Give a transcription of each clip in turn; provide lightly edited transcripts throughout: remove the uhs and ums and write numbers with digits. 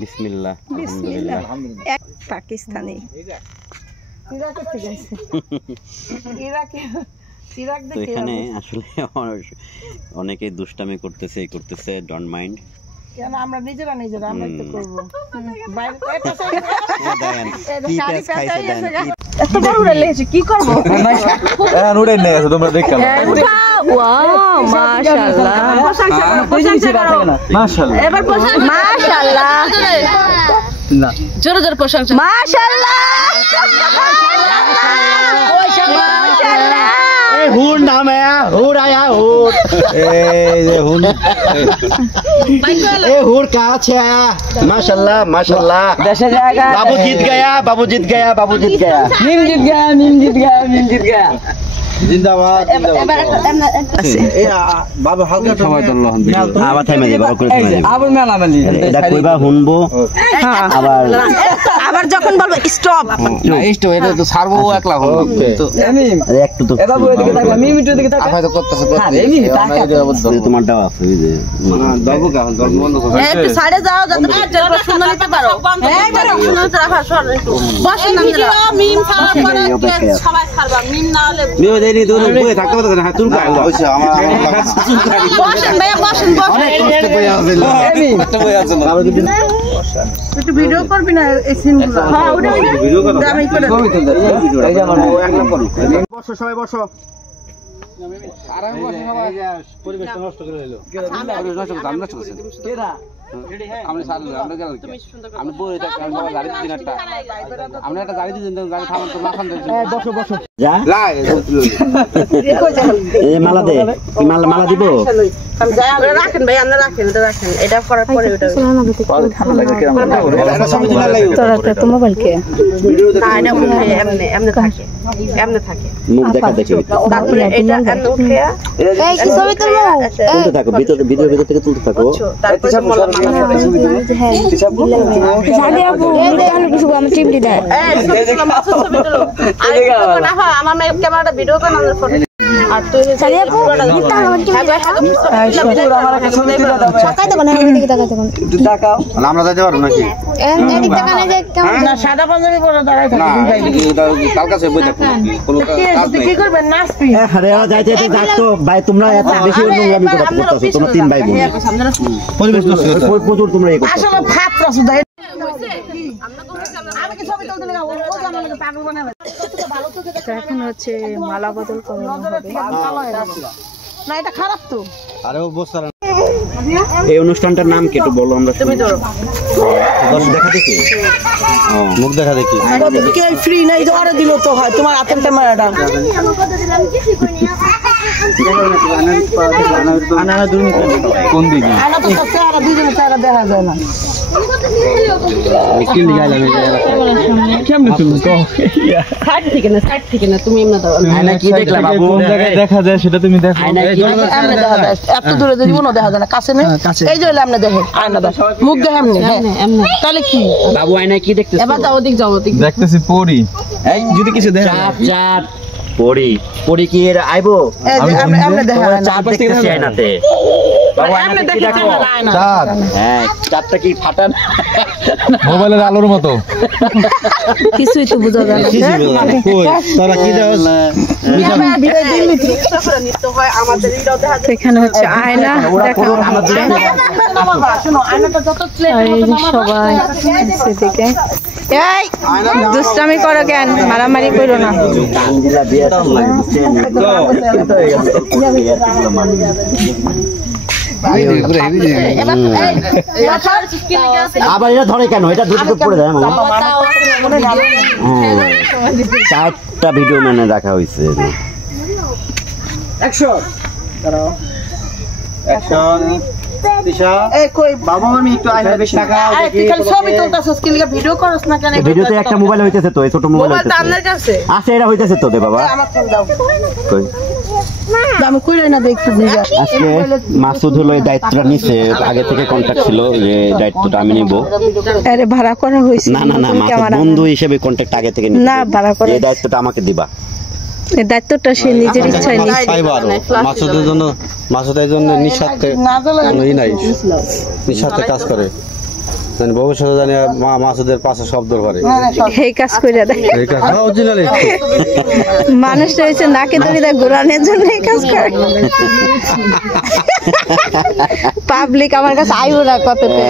বিসমিল্লাহ বিসমিল্লাহ এক পাকিস্তানি তো এখানে আসলে অনেকে দুষ্টামি করতেছে ডোন্ট মাইন্ড কেন আমরা নিজেরা আমরা তো করব এত বড় উড়ে লেগেছে কি করব উড়ে নিয়ে গেছে তোমরা দেখো ওয়াও মাশাআল্লাহ মাশাআল্লাহ এবার মাশাআল্লাহ না জোরে জোরে প্রশংসা মাশাআল্লাহ মাশাআল্লাহ ए हुड नाम है हुड आया हुड ए हुड ए हुड कहां से आया माशाल्लाह माशाल्लाह देश जाएगा बाबू जीत गया नीम जीत गया जिंदाबाद ए बाबू हल्का সময় তো আল্লাহ আবার থামে দিবা করে থামে আবার মেলা মেলি এটা কইবা শুনবো আবার যখন বলবো স্টপ স্টপ এটা তো ছাড়বো একলা হলো তো একটু তো এটা বই দিকে তাকা মিমিটো দিকে তাকা আপনি তো করতেছ তোমারটাও আছে ওই যে দরবো কারণ দরবো বন্ধ করো একটু সাইডে যাও যাতে প্রশ্ন নিতে পারো একবার প্রশ্ন নিতে রাখা সর একটু বসেন না মিম ছাড়া পরে সবাই ছাড়বা মিম না হলে মিও দেনি দূর বই থাকতে পারতো না চুল কাই হইছে আমার বসেন ভাই বসেন অনেক কষ্ট বই আছে কষ্ট বই আছে একটু ভিডিও করবি না এই সিনগুলো হ্যাঁ ওটা ভিডিও করব আমি করে এই যে আমার এক নম্বর বসো সবাই বসো আরাম বসো সবাই পরিবেশটা নষ্ট করে হলো আমরা চলছে কেডা আমরা সাথে আমরা গেল আমি বই এটা সবাই গাড়ি দিন একটা আমরা একটা গাড়ি দিন গাড়ি থামান তো মাখান দেন বসো বসো যা লাই এই মালা দে কি মালা দিব আমি যাই রাখেন ভাই আপনি রাখেন এটা করার পরে ওটা ভালো লাগে কি আমরা এটা সব দিন লাগবে তোরা তো মোবাইল কে না এটা এমনে থাকে মুখ দেখা দেখি তারপরে এটা এমনে উঠে এই কি ছবি তুলবো তুলতে থাকো ভিতর থেকে তুলতে থাকো তারপরে মোলা মালা করে জানি আপু আমি কিছু আমি টিমটি দেয় ছবি তুলো আর না আমার ক্যামেরাটা ভিডিও করে আমাদের ফটো আর তুই জানি আপু টাকা দেব না এদিকে টাকা দেব একটু তাকাও আমরা যাইতে পারবো নাকি এদিকে টাকা না যায় কেমন না সাদা পাঞ্জাবি পরে দাঁড়াই থাকি কাল কাছে বই দেখো কোনো কাজ নেই কি করবেন নাচবি আরে যাইতে যাক তো ভাই তোমরা এত বেশি নোংরামি করতেছো তোমরা তিন ভাই বোন পরিবেশ নষ্ট হচ্ছে প্রচুর তোমরা এই করতেছো আসলে ভাত রাসু দেয় আমি কি ছবি তুলতে লাগা ও আমার লাগে পাগল বানাবে ভালো তো এখন হচ্ছে মালা বদল করানো হবে না এটা খারাপ তো আরে ও বসার এই অনুষ্ঠানটার নাম কি একটু বলো আমরা তুমি ধরো দেখা দেখি মুখ দেখা দেখি কি ফ্রি নাই তো আরে দিল তো হয় তোমার হাতের ক্যামেরাটা আনারা দুর্নি কোন দিকে আনা তো চেহারা দুজনের চেহারা দেখা যায় না কি লাগাইলা কেমনে তুমি তো সাইড থেকে না তুমি এমনে দাও আয়না কি দেখলা বাবু কোন জায়গায় দেখা যায় সেটা তুমি দেখো আয়না কি এমনে দেখা যায় এত দূরে যদি মনে দেখা যায় না কাছে নেই এই যে এমনে দেখে আয়না দাও মুখ দেখে এমনে তাহলে কি বাবু আয়না কি দেখতেছ এবার যাও ওদিক দেখতেছি পরি এই যদি কিছু দেখা চাপ পড়ি কি এর আইবো এমনে দেখা যায় না চাপ দেখতেছি আয়নাতে বাবু আয়না দেখি দেখো চাঁদ হ্যাঁ চাপটা কি ফাটান মোবাইলের আলোর মতো কিছুই তো বোঝা যায় না কই তোরা কি দাও এখানে হচ্ছে আয়না দেখা হচ্ছে সবাই সেদিকে এই দুষ্টামি করো কেন মারামারি করো না আবার এটা ধরে কেন এটা দুটো পড়ে যায় চারটা ভিডিও মানে রাখা হয়েছে ভিডিওতে একটা মোবাইল হইতেছে তো ছোট মোবাইল আছে এটা হইতেছে তো বাবা আমি কইরাই না দেখতে বুঝা আজকে মাসুদ হলো এই দায়িত্বটা নিছে, আগে থেকে কন্ট্যাক্ট ছিল যে দায়িত্বটা আমি নিব। আরে ভাড়া করা হয়েছে না না না, মাসুদ বন্ধু হিসেবে কন্ট্যাক্ট আগে থেকে নিছে। না, ভাড়া করা এই দায়িত্বটা আমাকে দিবা। এই দায়িত্বটা সে নিজের ইচ্ছায় নিয়েছে। মাসুদের জন্য, মাসুদের জন্য নিঃস্বার্থে নাই, নিঃস্বার্থে কাজ করে। ভবিষ্যতে জানি মাসুদের পাশে শব্দ করে এই কাজ করে দেয়। মানুষ রয়েছে নাকে দড়িটা ঘোরানোর জন্য এই কাজ করে। পাবলিক আমার কাছে আইব না কতটা,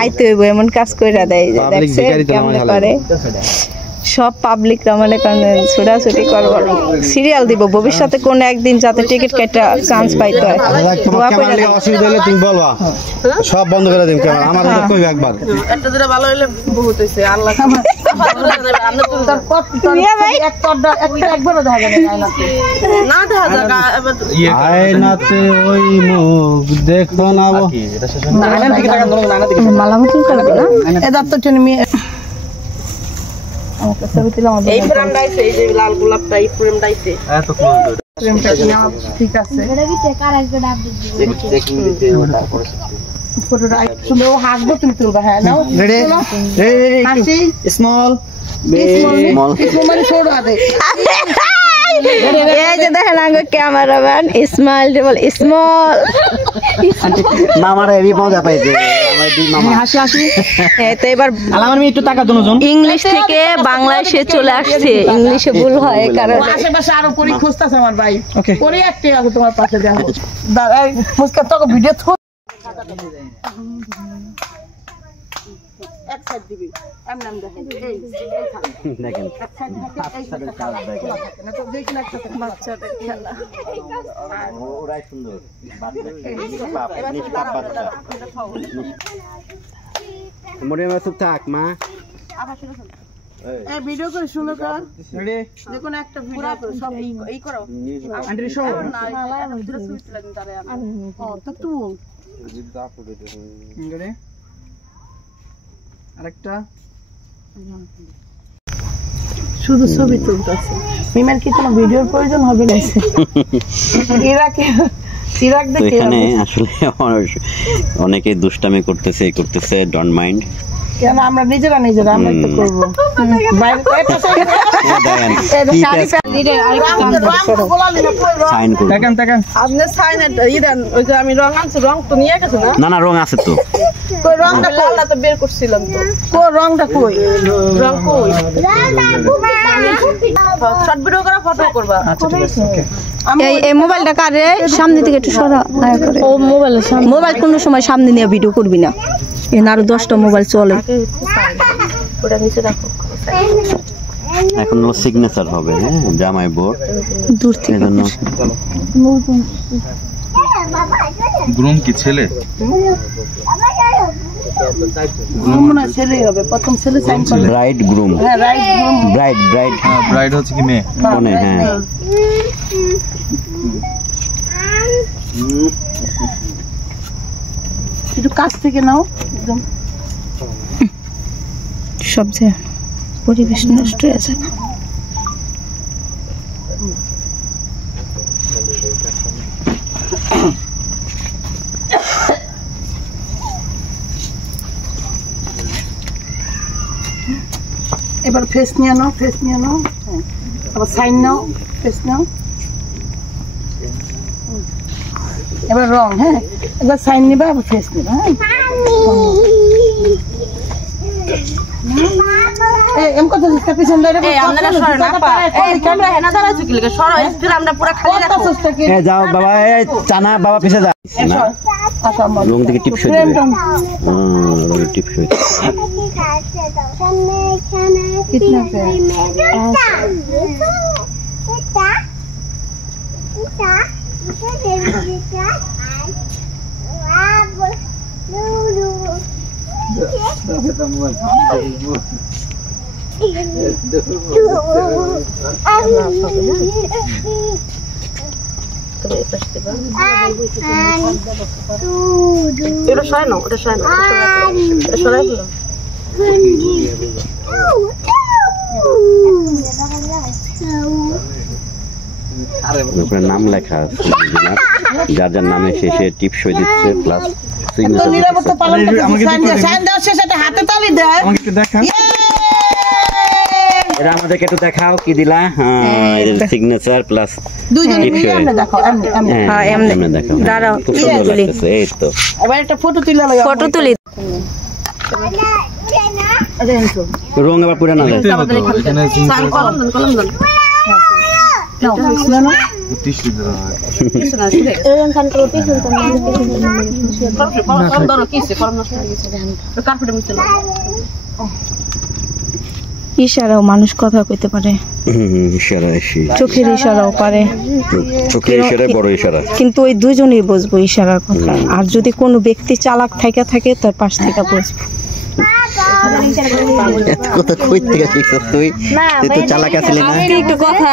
আইতে হইব এমন কাজ করে দেয়। দেখছে কেমন করে সব পাবলিকরা, মানে ছোটাছুটি করবো, সিরিয়াল দিব ভবিষ্যতে কোন একদিন যাতে টিকিট কেটে চান্স পাইতে হয়। অসুবিধা হলে তুমি বলবা, সব বন্ধ করে দিন ক্যামেরা। আমার কই একবার একটা দুটো ভালো হইলে বহুত হইছে। আল্লাহ একবারও দেখা যায় না, দেখা যাক আয়নাতে ওই মুখ দেখো না। মালা মতন করবো না, এদার তো টেনে মেয়ে এই ফ্রেমটা আইছে, এই যে লাল গোলাপটা এই ফ্রেমটা আইছে। এত ফ্রেমটা ঠিক আছে। ফটোটা শুধু হাসবো, তুমি তুলবা। হ্যাঁ নাও, রেডি স্মল স্মল মানে ছোট হাতে। এই যে দেখেন আগে ক্যামেরাম্যান স্মাইল ডবল স্মল। মামার এই মজা পাইছে আমার দুই মামা। হাসি হাসি। এই তো এবার আমার মেয়ে একটু টাকা দুজন ইংলিশ থেকে বাংলায় সে চলে আসছে, ইংলিশে ভুল হয় কারণ আশেপাশে আরো পরি খুঁজতেছে আমার ভাই। পরে একটি আছে তোমার পাশে দেখো। দাঁড়াই মুস্কান তো ভিডিও থো এক সাইড দিবি। এমন নাম দেখেন এই দেখেন না তো দেখি না বাচ্চাদের খেলা। ওরাই সুন্দর নিষ্পাপ বাচ্চা। মনে মাসুদ থাক মা। এই ভিডিও করে সুন্দর কর। রেডি দেখুন একটা ভিডিও করে সব এই করো। আন্টি শো না দূরে সুইচ লাগেন তারে। ও তো তুই রেডি আরেকটা শুধু ছবি তুলতেছে। মিমের কি কোনো ভিডিওর প্রয়োজন হবে না? ইরাক দেখে এখানে আসলে অনেকে দুষ্টামি করতেছে, এই করতেছে, ডোন্ট মাইন্ড। কেন আমরা নিজেরা আমরা তো করবো। আমি রং আনছি, রং তো নিয়ে গেছে না? না না, রং আছে তো। কই রংটা লালটা তো বের করছিলাম তো। কই রংটা কই? রং কই? শর্ট ভিডিও করা, ফটো করবা। আচ্ছা ঠিক আছে, ওকে। এই মোবাইলটা কারে সামনে থেকে একটু সরা দয়া করে। ও মোবাইলের সামনে, মোবাইল কোনো সময় সামনে নিয়ে ভিডিও করবি না। এখানে আরো 10টা মোবাইল চলে। ওটা নিচে রাখো। এখন ও সিগনেচার হবে, হ্যাঁ জামাই বোর দূর থেকে জন্য। গ্রুম কি ছেলে? মনে হয় ছেলেই হবে, প্রথম ছেলে সাইন করবে। ব্রাইড গ্রুম, হ্যাঁ right groom. Bride bride bride হচ্ছে কি মেয়ে? মনে, হ্যাঁ। একটু কাছ থেকে নাও একদম। সব যে পরিবেশ নষ্ট হয়ে যাবে। এবার ফেস নিয়ে নাও, ফেস নিয়ে নাও। আবার সাইন নাও, ফেস নাও। এবার রং, হ্যাঁ একবার সাইন নিবা, আবার ফেস নিবা। হ্যাঁ এম কত দিস্তা পিছন দাঁড়ে। এই আমরা সরে না পা। এই ক্যামেরা হেনা দাঁড়াছো কি লাগে? সরো, স্ক্রিন আমরা পুরো খালি রাখো। এ যাও বাবা, এই চানা বাবা পিছে যা না। আচ্ছা রং থেকে টিপস হয়ে যাবে। টিপস হয়ে कितना पे এটা সরাই নাও, এটা সরাই নাও, এটা সরাই নাও। আপনার নাম লেখা আছে যার যার নামে শেষে টিপসই দিচ্ছে প্লাস নিরাপত্তা পালন করতে সাইন দাও শেষে একটা হাতে তালি দেয় আমাকে একটু দেখা এরা আমাদেরকে একটু দেখাও কি দিলা সিগনেচার প্লাস দুইজনে মিলে আমরা দেখাও এমনি হ্যাঁ এমনি দেখাও দাঁড়াও খুব সুন্দর লাগতেছে এই তো এবার একটা ফটো তুলে লাগা ফটো তুলি রং আবার পুরা না লাগে সাইন কলম দেন ইশারাও মানুষ কথা কইতে পারে ইশারা এসে চোখের ইশারাও পারে চোখের ইশারায় বড় ইশারা কিন্তু ওই দুজনেই বুঝবো ইশারার কথা আর যদি কোনো ব্যক্তি চালাক থাকে তার পাশ থেকে বুঝবো এত কথা কই থেকে শিখছস তুই তুই তো চালাক আছিলি না আজকে একটু কথা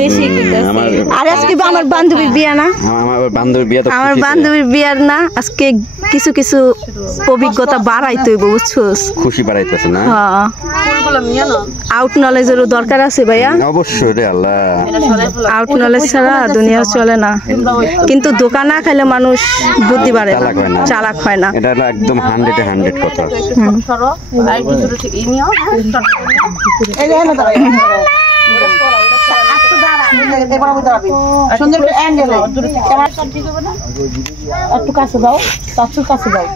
বেশি কইতাছি আমার আর আজকে আমার বান্ধবীর বিয়া না আমার বান্ধবীর বিয়ে তো আমার বান্ধবীর বিয়ার না আজকে কিছু কিছু অভিজ্ঞতা বাড়াইতে হইব বুঝছস খুশি বাড়াইতেছে না হ্যাঁ ফুলগুলো নিয়ে নাও আউট নলেজেরও দরকার আছে ভাইয়া অবশ্যই রে আল্লাহ আউট নলেজ ছাড়া দুনিয়া চলে না কিন্তু দোকান না খাইলে মানুষ বুদ্ধি বাড়ে চালাক হয় না। চালাক হয় না এটা হলো একদম 100 কথা সরো আর কিছু ঠিক ই নিও এই যে না দাঁড়া একটু দাঁড়া এবার আমি দাঁড়াবি সুন্দর করে অ্যাঙ্গেল ক্যামেরা শট দিতে হবে না একটু কাছে দাও তার কাছে দাও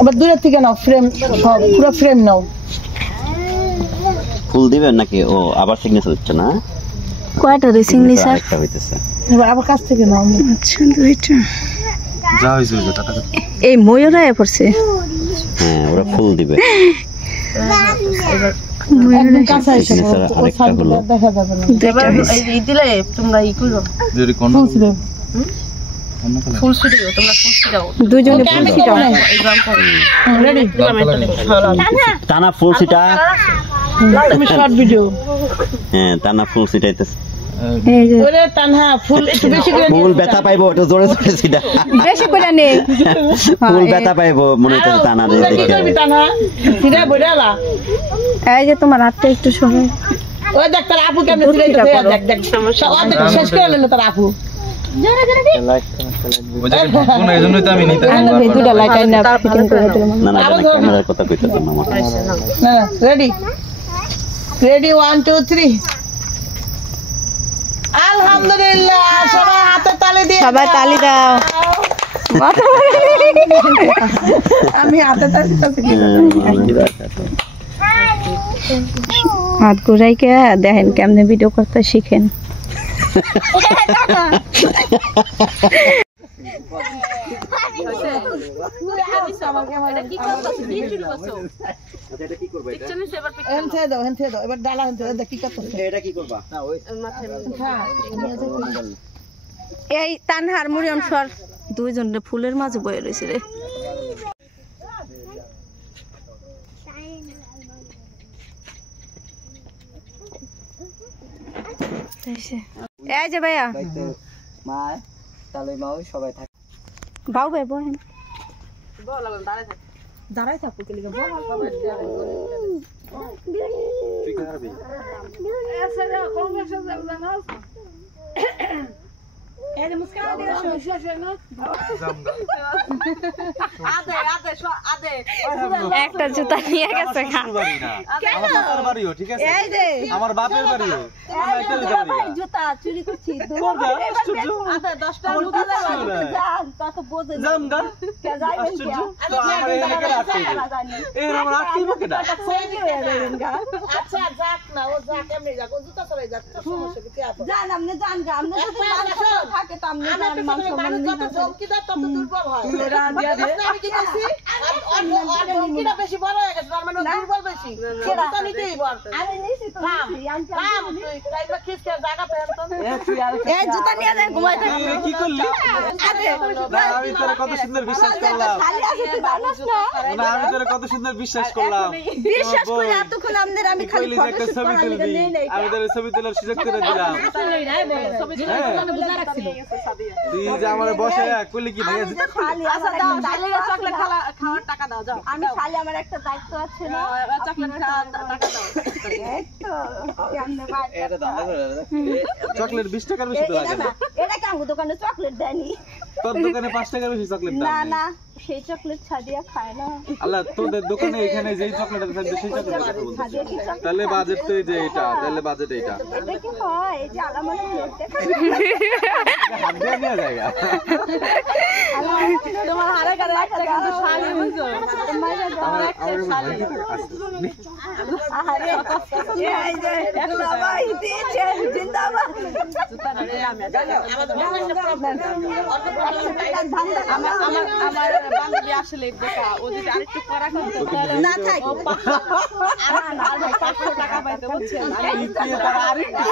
এবার দূরে থেকে নাও ফ্রেম সব পুরো ফ্রেম নাও ফুল দিবেন নাকি ও আবার সিগনেচার হচ্ছে না কয়টা রেসিং নি স্যার একটা হইতেছে এবার আবার কাছ থেকে নাও আচ্ছা দুইটা যা হইছে ওই টাটা এই ময়ূর আয়া পড়ছে হ্যাঁ ওরা ফুল দিবে একদম কাছে এসে সিগনেচার আরেকটা হলো দেখা যাবে না দুইটা হইছে। এই দিলে তোমরা ই করো যদি কোন ফুল ছিটিও তোমরা ফুল ছিটাও দুজনে ফুল ছিটাও। এক্সাম করো রেডি টানা ফুল সিটা তুমি শর্ট ভিডিও হ্যাঁ টানা ফুল সিটাইতেছে এই যে ওরে তানহা ফুল একটু বেশি করে ফুল ব্যথা পাইবো ওটা জোরে জোরে সিটা বেশি করে নে ফুল ব্যথা পাইবো মনে হইতেছে টানা রে কি করবি তানহা সিধা বইরালা এই যে তোমার হাতটা একটু সরাই ওই দেখ তার আপু কেমনে সিধাইতে দেখ দেখ সমস্যা ও দেখ শেষ করে নিল তার আপু ওই যে কোন এজন্যই তো আমি নিতে আমি এই দুইটা লাইট আইনা ফিটিং করে দিলাম না না এটা ক্যামেরার কথা কইতেছে মামা না রেডি রেডি 1 2 3 আলহামদুলিল্লাহ সবাই হাতে তালি দিয়ে সবাই তালি দাও আমি হাতে তালি দিতেছি হাত ঘুরাই কে দেখেন কেমনে ভিডিও করতে শিখেন এবার ডালা হেনতে কি করতেছে এটা কি করবা না ওই এই তান হারমোনিয়াম স্বর দুইজন রে ফুলের মাঝে বয়ে রয়েছে রে এই যে ভাইয়া মা তাহলে মাও সবাই থাকে বাউ ভাই বহেন দাঁড়াই থাকো কে লিখে বল এই যে মুস্কান দিকে শুন না আদে আদে আদে একটা জুতা নিয়ে গেছে খা আমার বাবার বাড়িও ঠিক আছে এই যে আমার বাপের বাড়িও জুতা চুরি করছি আদে 10টা লুটা দেবা জান তত বোঝে জামগা কে যাইবেন কি তো আমার এখানে কে আছে এই আমার আত্মীয় কেডা আচ্ছা যাক না ও যাক এমনি যাক ও জুতা চলে যাক তো সমস্যা কি আপা জান আপনি জান গা আপনি তো মান থাকে তো আপনি আমি মান মানুষ যত ধমকি দেয় তত দুর্বল হয় আমি কি করছি আর ধমকিটা বেশি বড় হয়ে গেছে তার মানে দুর্বল বেশি জুতা নিতেই বল আমি নিছি তো কাম তুই টাইমটা খিসকে জায়গা পেন তো এই জুতা নিয়ে যায় ঘুমাই থাকি তুই কি করলি না আমি তোর কত সুন্দর বিশ্বাস করলাম খালি আছে তুই জানাস না না আমি তোর কত সুন্দর বিশ্বাস করলাম বিশ্বাস করে এতক্ষণ আমাদের আমি খালি কইলি যে একটা ছবি তুলবি আমি তোর ছবি তোলার সুযোগ করে দিলাম তুই যে আমার বসে কইলি কি ভাইয়া খালি আচ্ছা দাও চকলেট খাওয়ার টাকা টাকা দাও যাও আমি খালি আমার একটা দায়িত্ব আছে না চকলেট খাওয়া টাকা দাও এই তো কেমনে ভাই এটা দাম চকলেট 20 টাকার বেশি তো লাগে না এটা কি আমার দোকানে চকলেট দেয়নি তোর দোকানে 5 টাকার বেশি চকলেট দাম না না সেই চকলেট ছাদিয়া খায় না আল্লাহ তোদের দোকানে এখানে যেই চকলেট আছে সেই চকলেট তাহলে বাজেট তো এই যে এটা তাহলে বাজেট এটা এটা কি হয় এই যে আলামানের লোক দেখা হাত দিয়ে নিয়ে জায়গা তোমার হারে কারে একটা কিন্তু শাড়ি বুঝছো তোমার একটা শাড়ি আরে এই যে একলা ভাই দিয়েছে জিন্দাবাদ আমার বান্ধবী আসলে বোকা ও যদি আরেকটু করা করতো না থাক আর 500 টাকা পাইতো বুঝছেন তার আরেকটু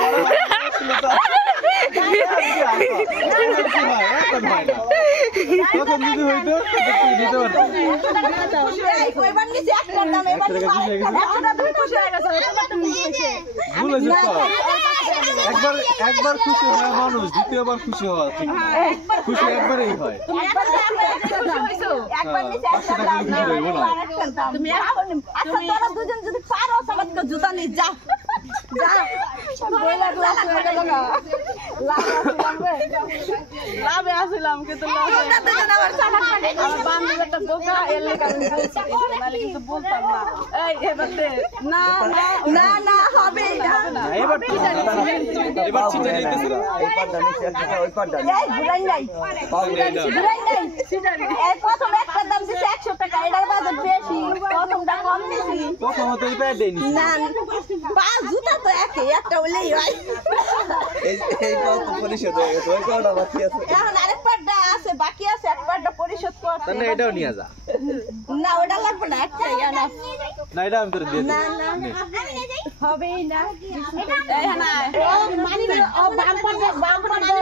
তখন যদি হইতো দিতে পারতো কয়বার নিচে একটার দাম এবার একটা দুই খুশি হয়ে গেছে এবার তুমি হইছে ভুলে যেত একবার খুশি হয় মানুষ দ্বিতীয়বার খুশি হওয়া ঠিক না খুশি একবারই হয় একবার নিচে একটা দাম তুমি আচ্ছা তোরা দুজন যদি পারো সবাইকে জুতা নিয়ে যা যা বইলা গ্লাস হয়ে গেল না লাভে আসলাম কিন্তু আমার বান্ধবী একটা বোকা এর লেগে আমি বলছি নাহলে কিন্তু বলতাম না এই এবারে না না না না হবে না এবার ছিটে যাইতেছে এই পাড়টা নিচে একটা ওই পাড়টা এই ঘুরাই নাই ঘুরাই নাই এই প্রথম একটা দাম দিছে 100 টাকা এটার বাজেট বেশি প্রথমটা কম দিছি প্রথমত এই প্যাড দেই নি না পাঁচ জুতা তো একই একটা হলেই হয় এই কত পরিশোধ হয়ে গেছে ওই কটা বাকি আছে এখন আরেক পাটটা আছে বাকি আছে এক পাটটা পরিশোধ করতে তাহলে এটাও নিয়ে যা না ওটা লাগবে না একটাই না না এটা আমি তোর দিয়ে না দিই না হবেই না এই না ও মানি ও বাম পাড়ে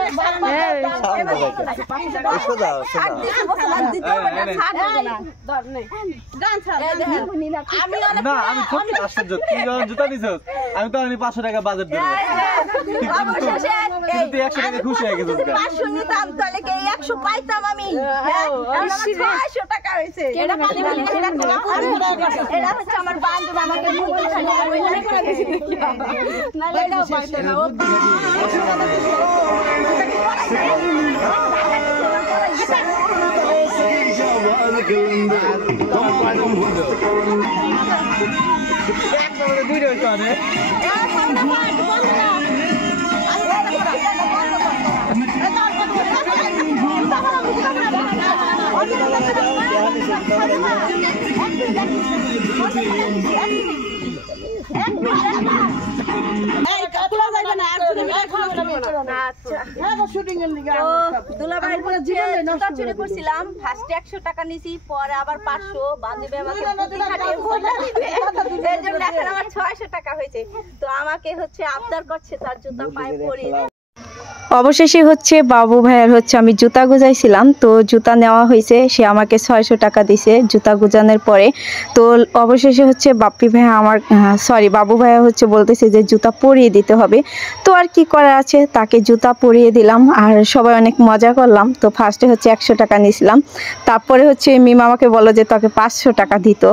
সোজা ছাড় দিতে বসে না দিতে হবে না ছাড় দেব না ধর নেই গান ছাড় এই দেখেন আমি অনেক না আমি খুব আশ্চর্য তুই যখন জুতা নিছস আমি তো 500 টাকা বাজেট দেব অবশেষে তুই 100 টাকা খুশি হয়ে গেছিস 500 নিতাম তাহলে কি 100 পাইতাম আমি এখন 600 টাকা হইছে এটা পানি বলি এটা হচ্ছে আমার বান্ধব আমাকে মুখে খালি মনে করে দিছি না এটাও পাইতো না ও দুইটা হইতো না এই কাটলা যাবে না আর শুধু মিলাই খাওয়া যাবে না আচ্ছা হ্যাঁ শুটিং এর লিগে দুলাভাই জুতা চুরি করছিলাম ফার্স্টে 100 টাকা নিছি পরে আবার 500 বান্ধবী আমাকে বুদ্ধি খাটিয়ে ভোলা দিবে এর জন্য এখন আমার 600 টাকা হয়েছে তো আমাকে হচ্ছে আবদার করছে তার জুতা পায়ে পরিয়ে অবশেষে হচ্ছে বাবু ভাইয়ের হচ্ছে আমি জুতা গুজাইছিলাম তো জুতা নেওয়া হয়েছে সে আমাকে 600 টাকা দিছে জুতা গুজানোর পরে তো অবশেষে হচ্ছে বাপ্পি ভাইয়া আমার বাবু ভাইয়া হচ্ছে বলতেছে যে জুতা পরিয়ে দিতে হবে তো আর কি করার আছে তাকে জুতা পরিয়ে দিলাম আর সবাই অনেক মজা করলাম তো ফার্স্টে হচ্ছে 100 টাকা নিয়েছিলাম তারপরে হচ্ছে মিম আমাকে বলল যে তোকে 500 টাকা দিত